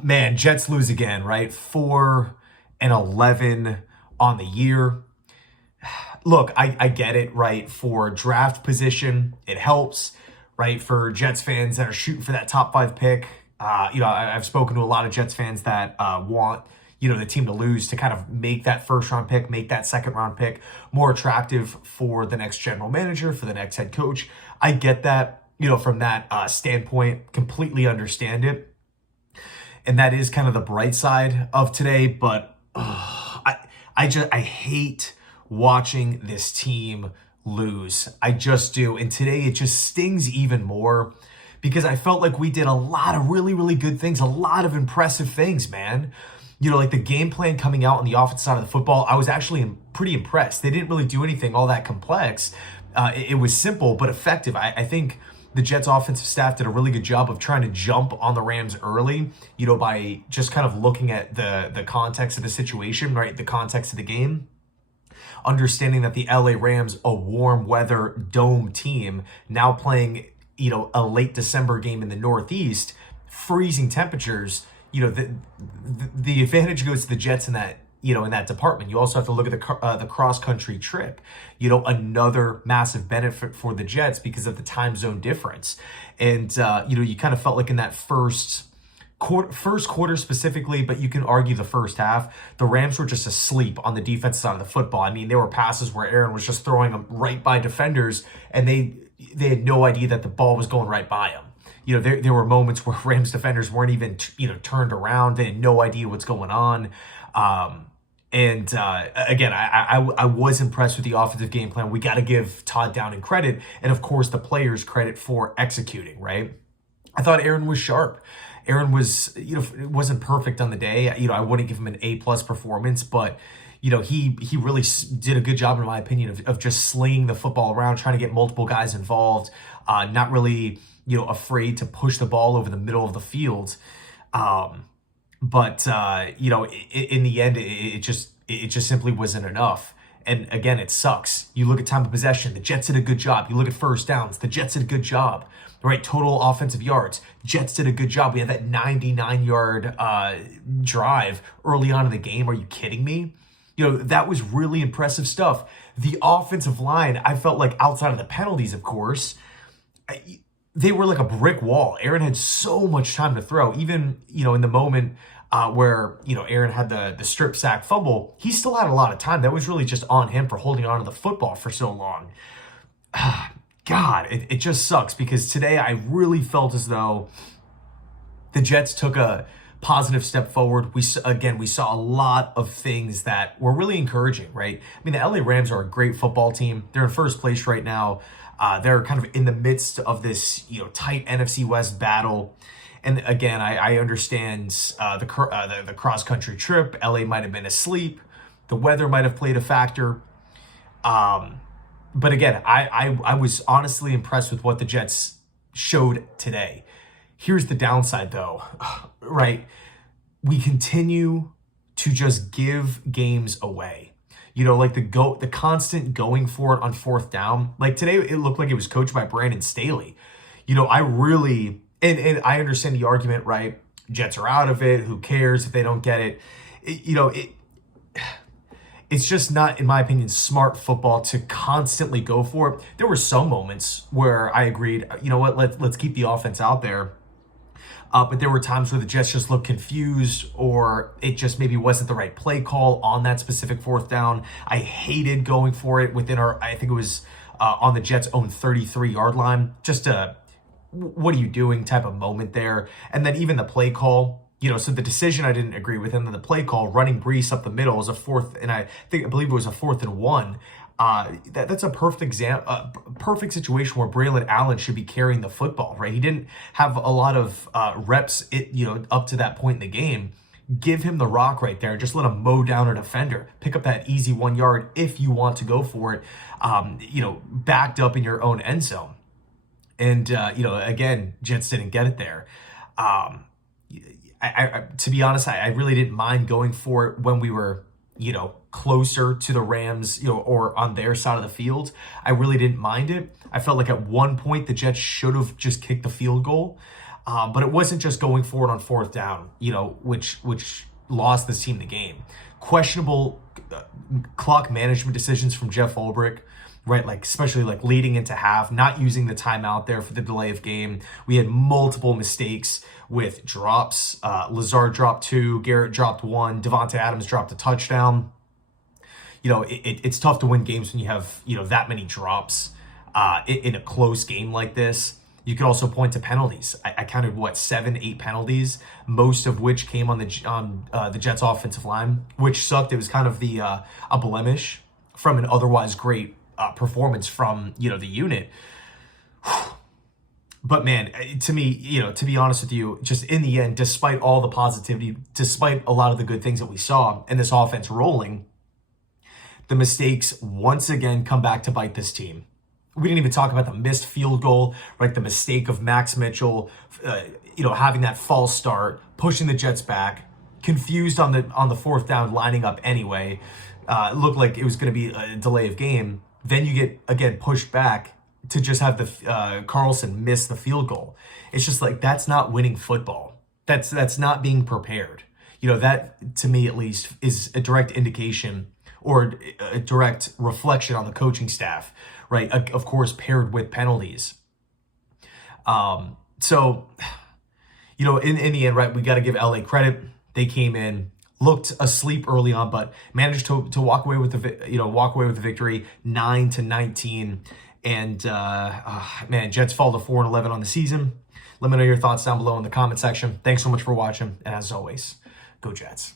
Man, Jets lose again, right? 4-11 on the year. Look, I get it, right? For draft position, it helps, right? For Jets fans that are shooting for that top 5 pick. I've spoken to a lot of Jets fans that want, the team to lose to kind of make that first round pick, make that second round pick more attractive for the next general manager, for the next head coach. I get that, from that standpoint, completely understand it. And that is kind of the bright side of today. But I hate watching this team lose. I just do. And today it just stings even more because I felt like we did a lot of really, really good things, a lot of impressive things, man. Like the game plan coming out on the offensive side of the football, I was actually pretty impressed. They didn't really do anything all that complex. It was simple but effective. I think the Jets offensive staff did a really good job of trying to jump on the Rams early, by just kind of looking at the context of the situation, right? The context of the game. Understanding that the LA Rams, a warm weather dome team, now playing, a late December game in the Northeast, freezing temperatures, the advantage goes to the Jets in that, in that department. You also have to look at the cross-country trip, another massive benefit for the Jets because of the time zone difference. And, you kind of felt like in that first quarter specifically, but you can argue the first half, the Rams were just asleep on the defense side of the football. I mean, there were passes where Aaron was just throwing them right by defenders, and they had no idea that the ball was going right by them. There were moments where Rams defenders weren't even, turned around. They had no idea what's going on. Again, I was impressed with the offensive game plan. We got to give Todd Downing credit, and of course the players credit for executing, right? I thought Aaron was sharp. Aaron was, it wasn't perfect on the day. I wouldn't give him an A+ performance, but he really did a good job, in my opinion, of just slinging the football around, trying to get multiple guys involved, not really, afraid to push the ball over the middle of the field. In the end, it just simply wasn't enough. And again, it sucks. You look at time of possession, the Jets did a good job. You look at first downs, the Jets did a good job. Right, total offensive yards, Jets did a good job. We had that 99-yard drive early on in the game. Are you kidding me? That was really impressive stuff. The offensive line, I felt like outside of the penalties, of course, they were like a brick wall. Aaron had so much time to throw. Even, in the moment where, Aaron had the strip sack fumble, he still had a lot of time. That was really just on him for holding on to the football for so long. God, it just sucks because today I really felt as though the Jets took a positive step forward. We saw a lot of things that were really encouraging, right? I mean, the LA Rams are a great football team. They're in first place right now. They're kind of in the midst of this, tight NFC West battle. And again, I understand the cross-country trip. LA might have been asleep. The weather might have played a factor. But again, I was honestly impressed with what the Jets showed today. Here's the downside, though, right? We continue to just give games away. Like the constant going for it on fourth down. Like today, it looked like it was coached by Brandon Staley. I really, and I understand the argument, right? Jets are out of it. Who cares if they don't get it? It's just not, in my opinion, smart football to constantly go for it. There were some moments where I agreed, let's keep the offense out there. But there were times where the Jets just looked confused, or it just maybe wasn't the right play call on that specific fourth down. I hated going for it within I think it was on the Jets' own 33-yard line. Just a, what are you doing type of moment there. And then even the play call, so the decision I didn't agree with, and then the play call, running Brees up the middle is a fourth, and I believe it was a 4th and 1. That's a perfect situation where Braylon Allen should be carrying the football, right? He didn't have a lot of reps, up to that point in the game. Give him the rock right there and just let him mow down a defender. Pick up that easy 1 yard if you want to go for it, backed up in your own end zone. And, again, Jets didn't get it there. To be honest, I really didn't mind going for it when we were, closer to the Rams, or on their side of the field. I really didn't mind it. I felt like at one point the Jets should have just kicked the field goal. But it wasn't just going forward on fourth down, which lost this team the game. Questionable clock management decisions from Jeff Ulbrich, right? Like, especially like leading into half, not using the timeout there for the delay of game. We had multiple mistakes with drops. Lazard dropped 2, Garrett dropped 1, Devontae Adams dropped a touchdown. It's tough to win games when you have, that many drops in a close game like this. You could also point to penalties. I counted 7, 8 penalties, most of which came on the Jets offensive line, which sucked. It was kind of a blemish from an otherwise great performance from the unit. But man, to me, to be honest with you, just in the end, despite all the positivity, despite a lot of the good things that we saw and this offense rolling, the mistakes once again come back to bite this team. We didn't even talk about the missed field goal, right? The mistake of Max Mitchell, having that false start, pushing the Jets back, confused on the fourth down, lining up anyway. It looked like it was going to be a delay of game. Then you get, again, pushed back to just have the Carlson miss the field goal. It's just like, that's not winning football. That's not being prepared. That, to me at least, is a direct indication or a direct reflection on the coaching staff, right? Of course, paired with penalties. So, in the end, right, we got to give LA credit. They came in, looked asleep early on, but managed to walk away with the victory, 9-19. And man, Jets fall to 4-11 on the season. Let me know your thoughts down below in the comment section. Thanks so much for watching, and as always, go Jets.